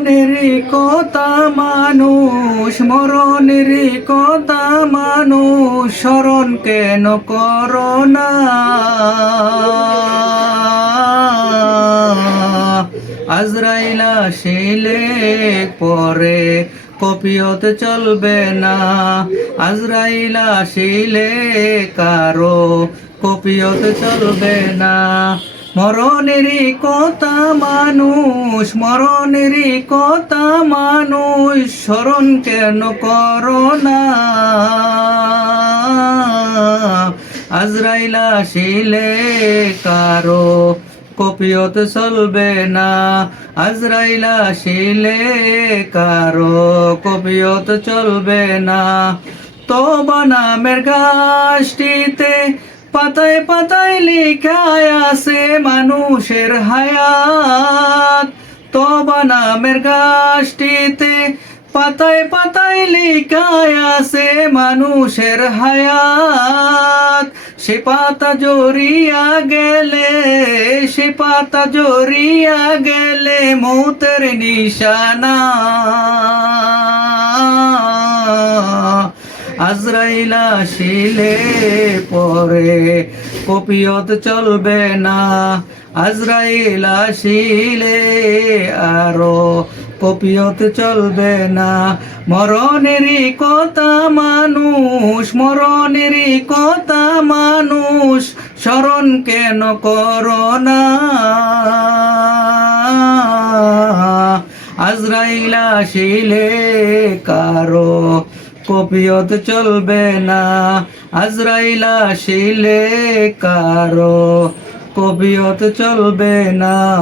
মরণেরই কথা মানুষ, মরণেরই কথা মানুষ, স্মরণ কেন করো না? আজরাইল আসিলে পরে কপিয়ত চলবে না। আজরাইল আসিলে কারো কপিয়ত চলবে না। মরণেরই কথা মানুষ, মরণেরই কথা মানুষ, স্মরণ কেন করো না? আজরাইল আসিলে কারো কপিয়ত চলবে না। আজরাইল আসিলে কারো কপিয়ত চলবে না। তওবা নামের গাছটিতে পাতায় পাতায় লেখায় আছে মানুষের হায়াত। তওবা নামের গাছটিতে পাতায় পাতায় লেখায় আছে মানুষের হায়াত। সে পাতা জড়িয়া গেলে, সে পাতা জড়িয়া গেলে মৌতের নিশানা। আজরাইল আসিলে পরে কপিয়ত চলবে না। আজরাইল আসিলে আরো কপিয়ত চলবে না। মরণেরই কথা মানুষ, মরণেরই কথা মানুষ, স্মরণ কেন করো না? আজরাইল আসিলে কারো কপিয়ত চলবে না। আজরাইল আসিলে কারো কপিয়ত চলবে না।